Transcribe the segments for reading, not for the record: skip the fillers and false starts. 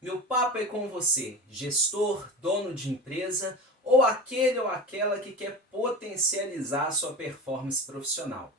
Meu papo é com você, gestor, dono de empresa ou aquele ou aquela que quer potencializar a sua performance profissional.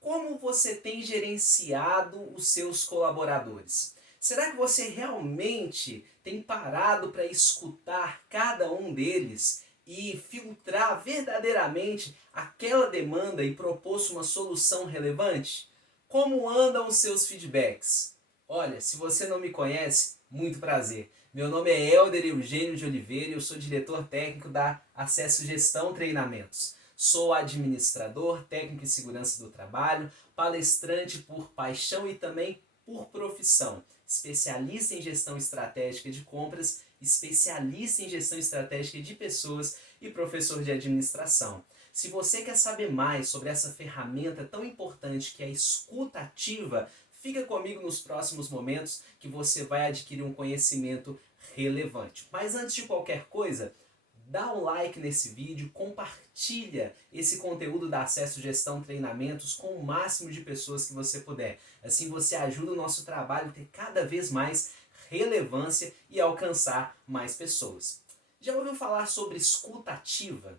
Como você tem gerenciado os seus colaboradores? Será que você realmente tem parado para escutar cada um deles e filtrar verdadeiramente aquela demanda e propor uma solução relevante? Como andam os seus feedbacks? Olha, se você não me conhece, muito prazer. Meu nome é Helder Eugênio de Oliveira e eu sou diretor técnico da Acesso Gestão Treinamentos. Sou administrador, técnico em segurança do trabalho, palestrante por paixão e também por profissão, especialista em gestão estratégica de compras, especialista em gestão estratégica de pessoas e professor de administração. Se você quer saber mais sobre essa ferramenta tão importante que é a escuta ativa, fica comigo nos próximos momentos que você vai adquirir um conhecimento relevante. Mas antes de qualquer coisa, dá um like nesse vídeo, compartilha esse conteúdo da Acesso Gestão Treinamentos com o máximo de pessoas que você puder. Assim você ajuda o nosso trabalho a ter cada vez mais relevância e alcançar mais pessoas. Já ouviu falar sobre escuta ativa?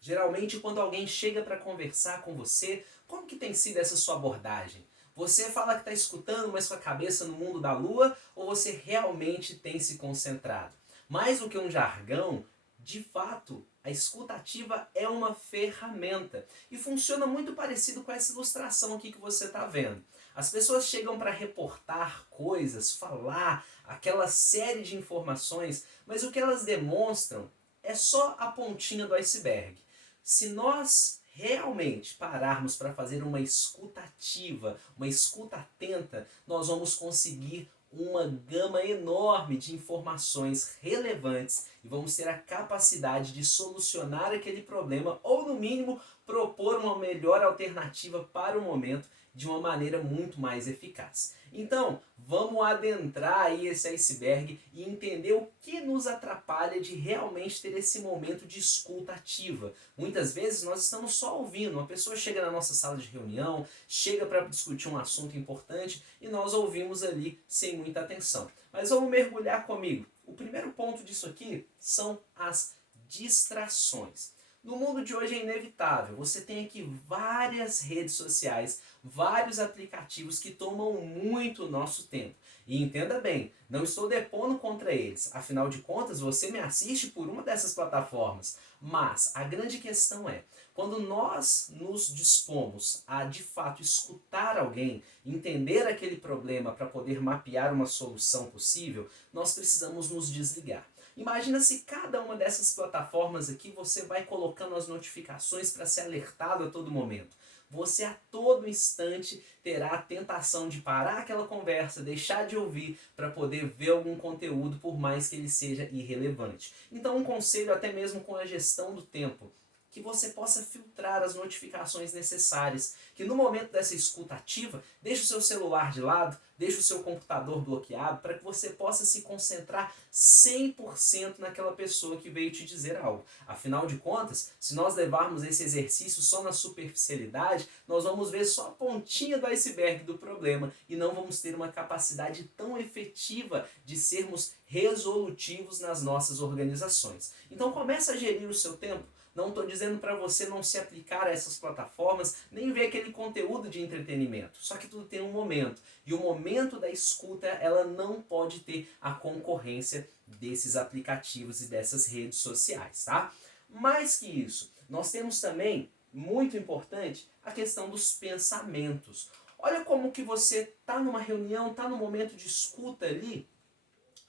Geralmente quando alguém chega para conversar com você, como que tem sido essa sua abordagem? Você fala que está escutando, mas com a cabeça no mundo da lua, ou você realmente tem se concentrado? Mais do que um jargão, de fato, a escuta ativa é uma ferramenta e funciona muito parecido com essa ilustração aqui que você está vendo. As pessoas chegam para reportar coisas, falar aquela série de informações, mas o que elas demonstram é só a pontinha do iceberg. Se nós realmente pararmos para fazer uma escuta ativa, uma escuta atenta, nós vamos conseguir uma gama enorme de informações relevantes e vamos ter a capacidade de solucionar aquele problema ou, no mínimo, propor uma melhor alternativa para o momento de uma maneira muito mais eficaz. Então, vamos adentrar aí esse iceberg e entender o que nos atrapalha de realmente ter esse momento de escuta ativa. Muitas vezes nós estamos só ouvindo, uma pessoa chega na nossa sala de reunião, chega para discutir um assunto importante e nós ouvimos ali sem muita atenção. Mas vamos mergulhar comigo. O primeiro ponto disso aqui são as distrações. No mundo de hoje é inevitável, você tem aqui várias redes sociais, vários aplicativos que tomam muito nosso tempo. E entenda bem, não estou depondo contra eles, afinal de contas você me assiste por uma dessas plataformas. Mas a grande questão é, quando nós nos dispomos a de fato escutar alguém, entender aquele problema para poder mapear uma solução possível, nós precisamos nos desligar. Imagina se cada uma dessas plataformas aqui você vai colocando as notificações para ser alertado a todo momento. Você a todo instante terá a tentação de parar aquela conversa, deixar de ouvir para poder ver algum conteúdo, por mais que ele seja irrelevante. Então um conselho até mesmo com a gestão do tempo, que você possa filtrar as notificações necessárias, que no momento dessa escuta ativa, deixe o seu celular de lado, deixe o seu computador bloqueado, para que você possa se concentrar 100% naquela pessoa que veio te dizer algo. Afinal de contas, se nós levarmos esse exercício só na superficialidade, nós vamos ver só a pontinha do iceberg do problema e não vamos ter uma capacidade tão efetiva de sermos resolutivos nas nossas organizações. Então comece a gerir o seu tempo. Não estou dizendo para você não se aplicar a essas plataformas, nem ver aquele conteúdo de entretenimento. Só que tudo tem um momento. E o momento da escuta, ela não pode ter a concorrência desses aplicativos e dessas redes sociais, tá? Mais que isso, nós temos também, muito importante, a questão dos pensamentos. Olha como que você está numa reunião, está no momento de escuta ali,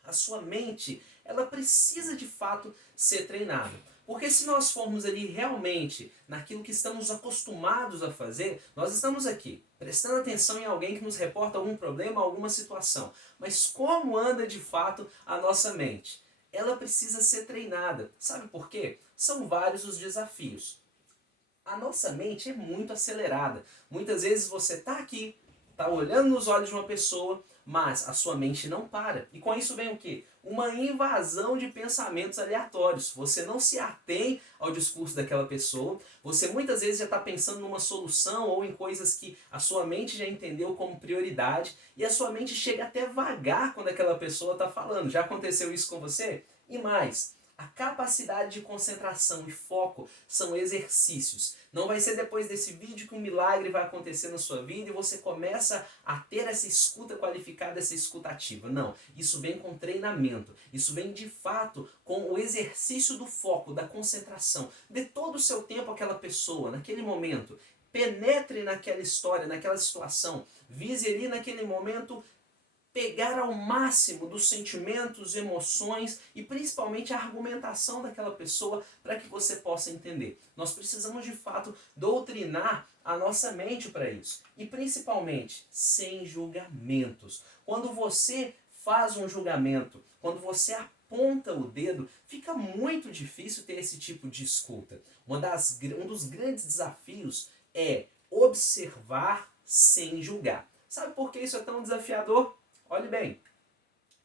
a sua mente, ela precisa de fato ser treinada. Porque se nós formos ali realmente naquilo que estamos acostumados a fazer, nós estamos aqui prestando atenção em alguém que nos reporta algum problema, alguma situação. Mas como anda de fato a nossa mente? Ela precisa ser treinada. Sabe por quê? São vários os desafios. A nossa mente é muito acelerada. Muitas vezes você está aqui, está olhando nos olhos de uma pessoa, mas a sua mente não para. E com isso vem o quê? Uma invasão de pensamentos aleatórios. Você não se atém ao discurso daquela pessoa, você muitas vezes já está pensando numa solução ou em coisas que a sua mente já entendeu como prioridade, e a sua mente chega até vagar quando aquela pessoa está falando. Já aconteceu isso com você? E mais, a capacidade de concentração e foco são exercícios. Não vai ser depois desse vídeo que um milagre vai acontecer na sua vida e você começa a ter essa escuta qualificada, essa escuta ativa. Não, isso vem com treinamento. Isso vem de fato com o exercício do foco, da concentração. Dê todo o seu tempo àquela pessoa, naquele momento. Penetre naquela história, naquela situação. Vise ali naquele momento pegar ao máximo dos sentimentos, emoções e principalmente a argumentação daquela pessoa para que você possa entender. Nós precisamos de fato doutrinar a nossa mente para isso. E principalmente sem julgamentos. Quando você faz um julgamento, quando você aponta o dedo, fica muito difícil ter esse tipo de escuta. Um dos grandes desafios é observar sem julgar. Sabe por que isso é tão desafiador? Olhe bem,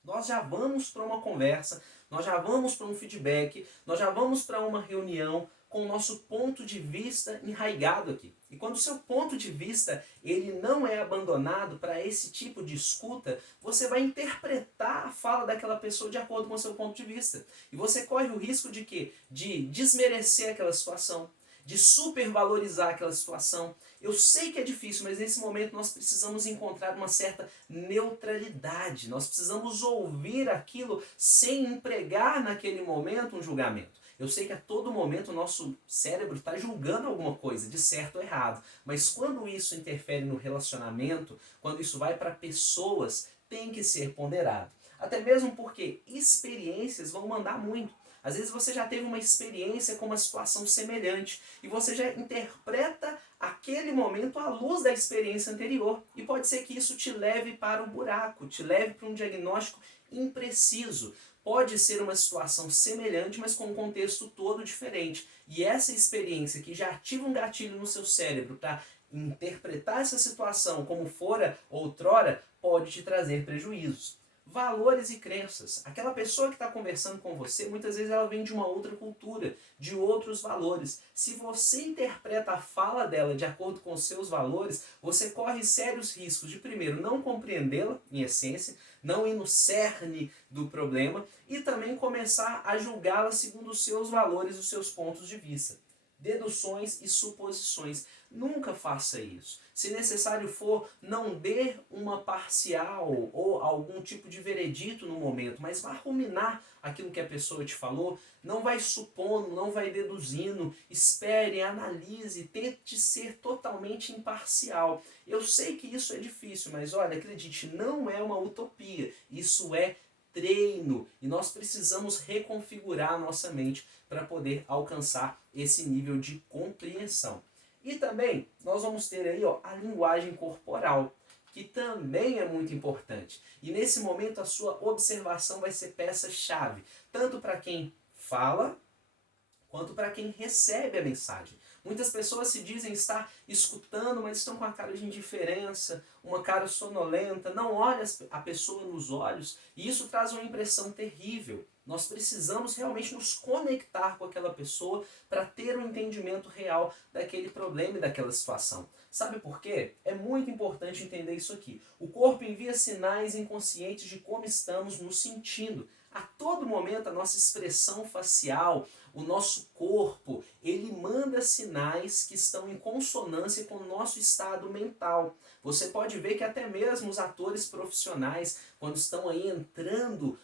nós já vamos para uma conversa, nós já vamos para um feedback, nós já vamos para uma reunião com o nosso ponto de vista enraizado aqui. E quando o seu ponto de vista ele não é abandonado para esse tipo de escuta, você vai interpretar a fala daquela pessoa de acordo com o seu ponto de vista. E você corre o risco de quê? De desmerecer aquela situação, de supervalorizar aquela situação. Eu sei que é difícil, mas nesse momento nós precisamos encontrar uma certa neutralidade. Nós precisamos ouvir aquilo sem empregar naquele momento um julgamento. Eu sei que a todo momento o nosso cérebro está julgando alguma coisa, de certo ou errado. Mas quando isso interfere no relacionamento, quando isso vai para pessoas, tem que ser ponderado. Até mesmo porque experiências vão mandar muito. Às vezes você já teve uma experiência com uma situação semelhante e você já interpreta aquele momento à luz da experiência anterior. E pode ser que isso te leve para o buraco, te leve para um diagnóstico impreciso. Pode ser uma situação semelhante, mas com um contexto todo diferente. E essa experiência que já ativa um gatilho no seu cérebro para interpretar essa situação como fora outrora, pode te trazer prejuízos. Valores e crenças. Aquela pessoa que está conversando com você, muitas vezes ela vem de uma outra cultura, de outros valores. Se você interpreta a fala dela de acordo com os seus valores, você corre sérios riscos de, primeiro, não compreendê-la em essência, não ir no cerne do problema e também começar a julgá-la segundo os seus valores, os seus pontos de vista. Deduções e suposições. Nunca faça isso. Se necessário for, não dê uma parcial ou algum tipo de veredito no momento, mas vá ruminar aquilo que a pessoa te falou. Não vai supondo, não vai deduzindo. Espere, analise, tente ser totalmente imparcial. Eu sei que isso é difícil, mas olha, acredite, não é uma utopia. Isso é treino e nós precisamos reconfigurar a nossa mente para poder alcançar esse nível de compreensão. E também nós vamos ter aí a linguagem corporal, que também é muito importante. E nesse momento a sua observação vai ser peça-chave, tanto para quem fala, quanto para quem recebe a mensagem. Muitas pessoas se dizem estar escutando, mas estão com a cara de indiferença, uma cara sonolenta, não olham a pessoa nos olhos, e isso traz uma impressão terrível. Nós precisamos realmente nos conectar com aquela pessoa para ter um entendimento real daquele problema e daquela situação. Sabe por quê? É muito importante entender isso aqui. O corpo envia sinais inconscientes de como estamos nos sentindo. A todo momento a nossa expressão facial, o nosso corpo, ele manda sinais que estão em consonância com o nosso estado mental. Você pode ver que até mesmo os atores profissionais, quando estão aí entrando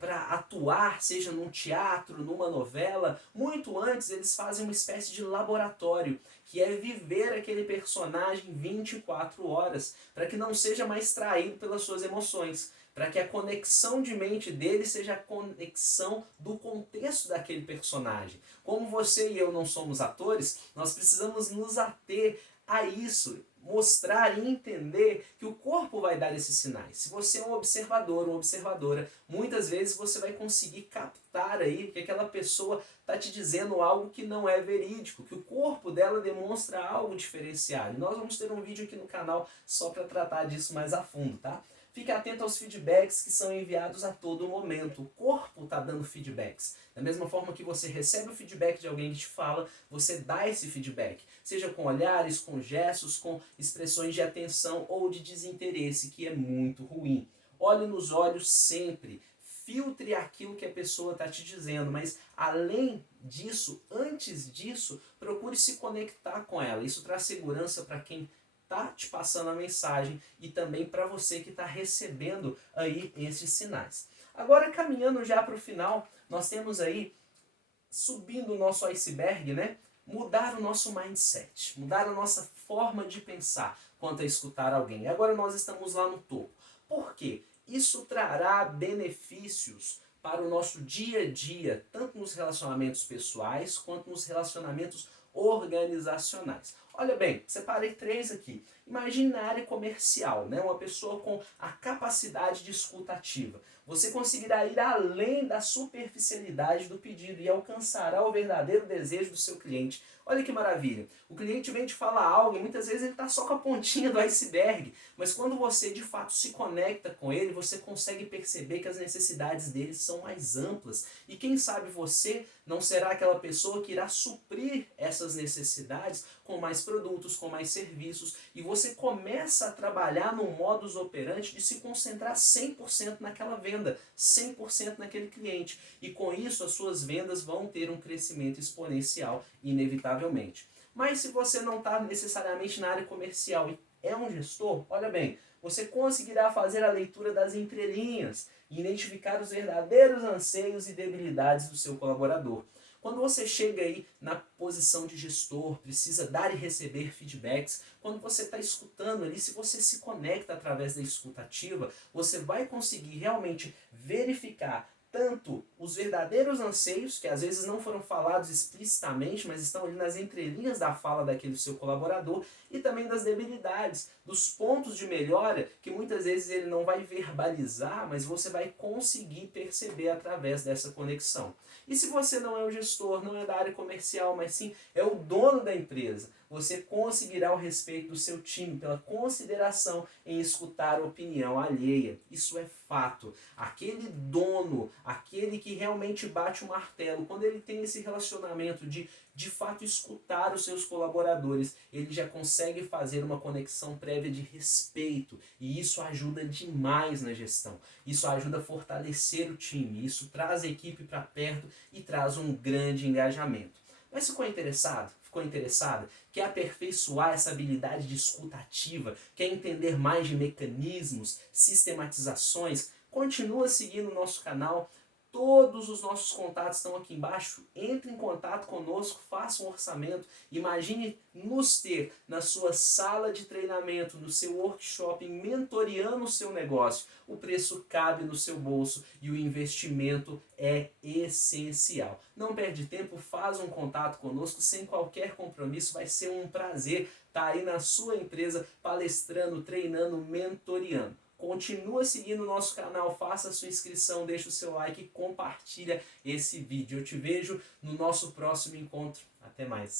para atuar, seja num teatro, numa novela, muito antes eles fazem uma espécie de laboratório, que é viver aquele personagem 24 horas, para que não seja mais traído pelas suas emoções, para que a conexão de mente dele seja a conexão do contexto daquele personagem. Como você e eu não somos atores, nós precisamos nos ater a isso, mostrar e entender que o corpo vai dar esses sinais. Se você é um observador, uma observadora, muitas vezes você vai conseguir captar aí que aquela pessoa está te dizendo algo que não é verídico, que o corpo dela demonstra algo diferenciado. E nós vamos ter um vídeo aqui no canal só para tratar disso mais a fundo, tá? Fique atento aos feedbacks que são enviados a todo momento. O corpo está dando feedbacks. Da mesma forma que você recebe o feedback de alguém que te fala, você dá esse feedback. Seja com olhares, com gestos, com expressões de atenção ou de desinteresse, que é muito ruim. Olhe nos olhos sempre. Filtre aquilo que a pessoa está te dizendo, mas além disso, antes disso, procure se conectar com ela. Isso traz segurança para quem está te passando a mensagem e também para você que está recebendo aí esses sinais. Agora, caminhando já para o final, nós temos aí, subindo o nosso iceberg, né? Mudar o nosso mindset, mudar a nossa forma de pensar quanto a escutar alguém. Agora nós estamos lá no topo. Por quê? Isso trará benefícios para o nosso dia a dia, tanto nos relacionamentos pessoais quanto nos relacionamentos organizacionais. Olha bem, separei 3 aqui. Imagine na área comercial, né? Uma pessoa com a capacidade de escuta ativa. Você conseguirá ir além da superficialidade do pedido e alcançará o verdadeiro desejo do seu cliente. Olha que maravilha. O cliente vem te falar algo e muitas vezes ele está só com a pontinha do iceberg. Mas quando você de fato se conecta com ele, você consegue perceber que as necessidades dele são mais amplas. E quem sabe você não será aquela pessoa que irá suprir essas necessidades com mais produtos, com mais serviços. E você começa a trabalhar no modus operandi de se concentrar 100% naquela venda, 100% naquele cliente. E com isso as suas vendas vão ter um crescimento exponencial, inevitavelmente. Mas se você não está necessariamente na área comercial e é um gestor, olha bem, você conseguirá fazer a leitura das entrelinhas e identificar os verdadeiros anseios e debilidades do seu colaborador. Quando você chega aí na posição de gestor, precisa dar e receber feedbacks, quando você está escutando ali, se você se conecta através da escuta ativa, você vai conseguir realmente verificar tanto os verdadeiros anseios, que às vezes não foram falados explicitamente, mas estão ali nas entrelinhas da fala daquele seu colaborador, e também das debilidades, dos pontos de melhora, que muitas vezes ele não vai verbalizar, mas você vai conseguir perceber através dessa conexão. E se você não é o gestor, não é da área comercial, mas sim é o dono da empresa, você conseguirá o respeito do seu time pela consideração em escutar a opinião alheia. Isso é fato. Aquele dono, aquele que realmente bate o martelo, quando ele tem esse relacionamento de fato escutar os seus colaboradores, ele já consegue fazer uma conexão prévia de respeito. E isso ajuda demais na gestão. Isso ajuda a fortalecer o time. Isso traz a equipe para perto e traz um grande engajamento. Mas ficou interessado? Ficou interessada? Quer aperfeiçoar essa habilidade de escuta ativa? Quer entender mais de mecanismos, sistematizações? Continua seguindo o nosso canal. Todos os nossos contatos estão aqui embaixo. Entre em contato conosco, faça um orçamento. Imagine nos ter na sua sala de treinamento, no seu workshop, mentoreando o seu negócio. O preço cabe no seu bolso e o investimento é essencial. Não perde tempo, faz um contato conosco sem qualquer compromisso. Vai ser um prazer estar aí na sua empresa palestrando, treinando, mentoreando. Continua seguindo o nosso canal, faça a sua inscrição, deixa o seu like e compartilha esse vídeo. Eu te vejo no nosso próximo encontro. Até mais.